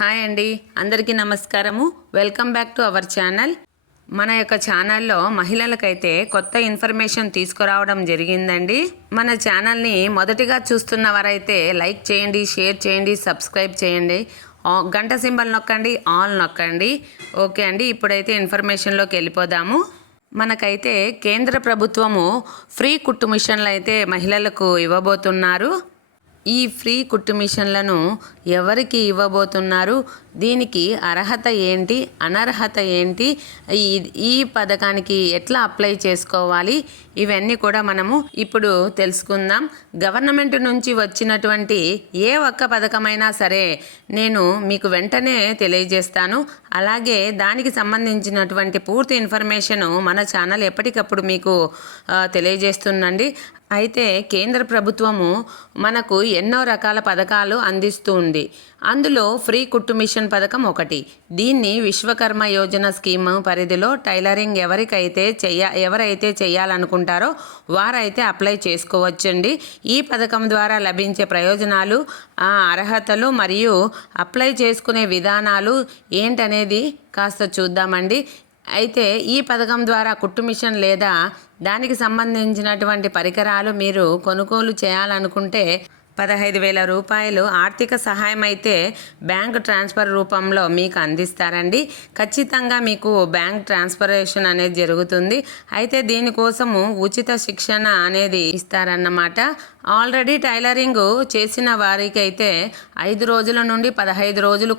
Hi అండి, అందరికీ నమస్కారము. Welcome back to our channel. మన యొక్క ఛానల్లో మహిళలకైతే కొత్త ఇన్ఫర్మేషన్ తీసుకురావడం జరిగిందండి. మన ఛానల్ని మొదటిగా చూస్తున్న వారైతే లైక్ చేయండి, షేర్ చేయండి, సబ్స్క్రైబ్ చేయండి, గంట సింబల్ నొక్కండి, ఆల్ నొక్కండి. ఓకే అండి, ఇప్పుడైతే ఇన్ఫర్మేషన్లోకి వెళ్ళిపోదాము. మనకైతే కేంద్ర ప్రభుత్వము ఫ్రీ కుట్టు మిషన్లు అయితే మహిళలకు ఇవ్వబోతున్నారు. ఈ ఫ్రీ కుట్టు మిషన్లను ఎవరికి ఇవ్వబోతున్నారు, దీనికి అర్హత ఏంటి, అనర్హత ఏంటి, ఈ పథకానికి ఎట్లా అప్లై చేసుకోవాలి, ఇవన్నీ కూడా మనము ఇప్పుడు తెలుసుకుందాం. గవర్నమెంట్ నుంచి వచ్చినటువంటి ఏ ఒక్క పథకమైనా సరే నేను మీకు వెంటనే తెలియజేస్తాను. అలాగే దానికి సంబంధించినటువంటి పూర్తి ఇన్ఫర్మేషన్ మన ఛానల్ ఎప్పటికప్పుడు మీకు తెలియజేస్తుందండి. అయితే కేంద్ర ప్రభుత్వము మనకు ఎన్నో రకాల పథకాలు అందిస్తూ ఉంది. అందులో ఫ్రీ కుట్టు మిషన్ పథకం ఒకటి. దీన్ని విశ్వకర్మ యోజన స్కీమ్ పరిధిలో టైలరింగ్ ఎవరైతే చేయాలనుకుంటారో వారైతే అప్లై చేసుకోవచ్చండి. ఈ పథకం ద్వారా లభించే ప్రయోజనాలు, అర్హతలు మరియు అప్లై చేసుకునే విధానాలు ఏంటనేది కాస్త చూద్దామండి. అయితే ఈ పథకం ద్వారా కుట్టు మిషన్ లేదా దానికి సంబంధించినటువంటి పరికరాలు మీరు కొనుగోలు చేయాలనుకుంటే 15,000 రూపాయలు ఆర్థిక సహాయం అయితే బ్యాంక్ ట్రాన్స్ఫర్ రూపంలో మీకు అందిస్తారండి. ఖచ్చితంగా మీకు బ్యాంక్ ట్రాన్స్ఫరేషన్ అనేది జరుగుతుంది. అయితే దీనికోసము ఉచిత శిక్షణ అనేది ఇస్తారన్నమాట. ఆల్రెడీ టైలరింగ్ చేసిన వారికి అయితే 5 రోజుల నుండి 15 రోజులు,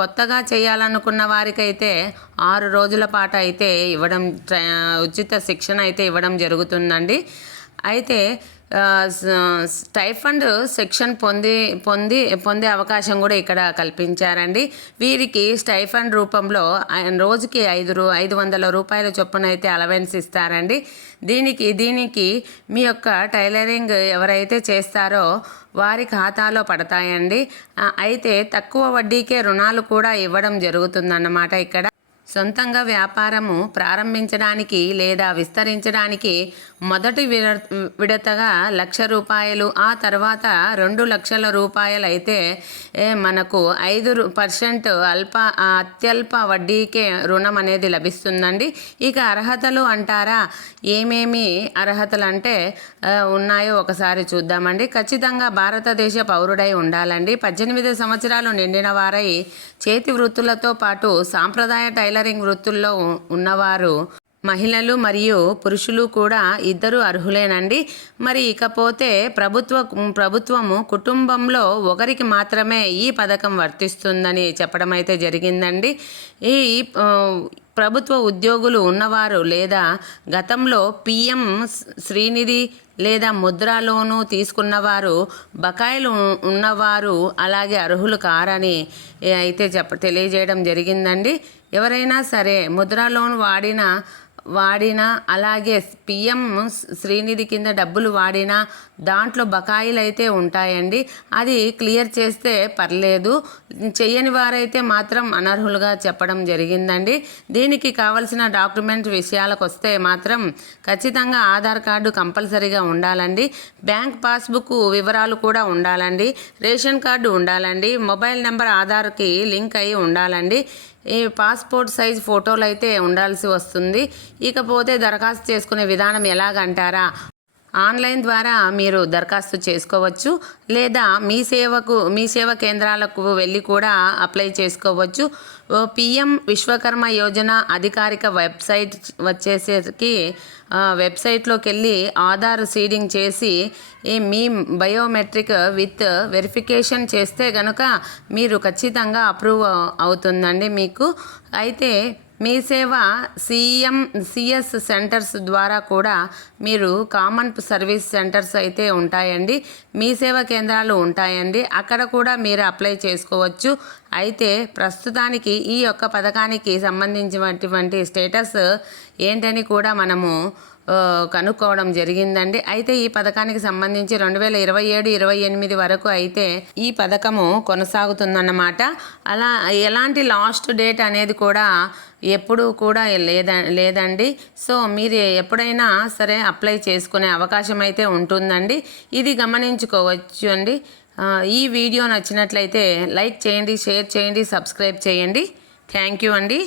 కొత్తగా చేయాలనుకున్న వారికైతే 6 రోజుల పాటు అయితే ఉచిత శిక్షణ అయితే ఇవ్వడం జరుగుతుందండి. అయితే స్టైఫండ్ సెక్షన్ పొందే అవకాశం కూడా ఇక్కడ కల్పించారండి. వీరికి స్టైఫండ్ రూపంలో రోజుకి 500 రూపాయల చొప్పున అయితే అలవెన్స్ ఇస్తారండి. దీనికి మీ యొక్క టైలరింగ్ ఎవరైతే చేస్తారో వారి ఖాతాలో పడతాయండి. అయితే తక్కువ వడ్డీకే రుణాలు కూడా ఇవ్వడం జరుగుతుందన్నమాట. ఇక్కడ సొంతంగా వ్యాపారము ప్రారంభించడానికి లేదా విస్తరించడానికి మొదటి విడతగా 1,00,000 రూపాయలు, ఆ తర్వాత 2 లక్షల రూపాయలు అయితే మనకు 5% అత్యల్ప వడ్డీకే రుణం అనేది లభిస్తుందండి. ఇక అర్హతలు అంటారా, ఏమేమి అర్హతలు అంటే ఉన్నాయో ఒకసారి చూద్దామండి. ఖచ్చితంగా భారతదేశ పౌరుడై ఉండాలండి. 18 సంవత్సరాలు నిండిన వారై చేతి వృత్తులతో పాటు సాంప్రదాయ టైలరింగ్ వృత్తుల్లో ఉన్నవారు, మహిళలు మరియు పురుషులు కూడా ఇద్దరు అర్హులేనండి. మరి ఇకపోతే ప్రభుత్వము కుటుంబంలో ఒకరికి మాత్రమే ఈ పథకం వర్తిస్తుందని చెప్పడం అయితే జరిగిందండి. ఈ ప్రభుత్వ ఉద్యోగులు ఉన్నవారు లేదా గతంలో పిఎం శ్రీనిధి లేదా ముద్రా లోను తీసుకున్నవారు, బకాయిలు ఉన్నవారు అలాగే అర్హులు కారని అయితే తెలియజేయడం జరిగిందండి. ఎవరైనా సరే ముద్రా లోన్ వాడినా అలాగే పిఎం శ్రీనిధి కింద డబ్బులు వాడినా దాంట్లో బకాయిలు అయితే ఉంటాయండి. అది క్లియర్ చేస్తే పర్లేదు, చెయ్యని వారైతే మాత్రం అనర్హులుగా చెప్పడం జరిగిందండి. దీనికి కావలసిన డాక్యుమెంట్ విషయాలకు వస్తే మాత్రం ఖచ్చితంగా ఆధార్ కార్డు కంపల్సరీగా ఉండాలండి. బ్యాంక్ పాస్బుక్ వివరాలు కూడా ఉండాలండి. రేషన్ కార్డు ఉండాలండి. మొబైల్ నెంబర్ ఆధార్కి లింక్ అయి ఉండాలండి. ఈ పాస్పోర్ట్ సైజ్ ఫోటోలు అయితే ఉండాల్సి వస్తుంది. ఇకపోతే దరఖాస్తు చేసుకునే విధానం ఎలాగంటారా, ఆన్లైన్ ద్వారా మీరు దరఖాస్తు చేసుకోవచ్చు లేదా మీ సేవ కేంద్రాలకు వెళ్ళి కూడా అప్లై చేసుకోవచ్చు. పిఎం విశ్వకర్మ యోజన అధికారిక వెబ్సైట్ వచ్చేసరికి వెబ్సైట్లోకి వెళ్ళి ఆధార్ సీడింగ్ చేసి మీ బయోమెట్రిక్ విత్ వెరిఫికేషన్ చేస్తే కనుక మీరు ఖచ్చితంగా అప్రూవ్ అవుతుందండి మీకు. అయితే మీ సేవ సిఎస్ సెంటర్స్ ద్వారా కూడా మీరు కామన్ సర్వీస్ సెంటర్స్ అయితే ఉంటాయండి, మీ సేవ కేంద్రాలు ఉంటాయండి, అక్కడ కూడా మీరు అప్లై చేసుకోవచ్చు. అయితే ప్రస్తుతానికి ఈ యొక్క పథకానికి సంబంధించినటువంటి స్టేటస్ ఏంటని కూడా మనము కనుక్కోవడం జరిగిందండి. అయితే ఈ పథకానికి సంబంధించి 2027-28 వరకు అయితే ఈ పథకము కొనసాగుతుందన్నమాట. అలా ఎలాంటి లాస్ట్ డేట్ అనేది కూడా ఎప్పుడు కూడా లేదండి. సో మీరు ఎప్పుడైనా సరే అప్లై చేసుకునే అవకాశం అయితే ఉంటుందండి. ఇది గమనించుకోవచ్చు అండి. ఈ వీడియో నచ్చినట్లయితే లైక్ చేయండి, షేర్ చేయండి, సబ్స్క్రైబ్ చేయండి. థ్యాంక్ యూ అండి.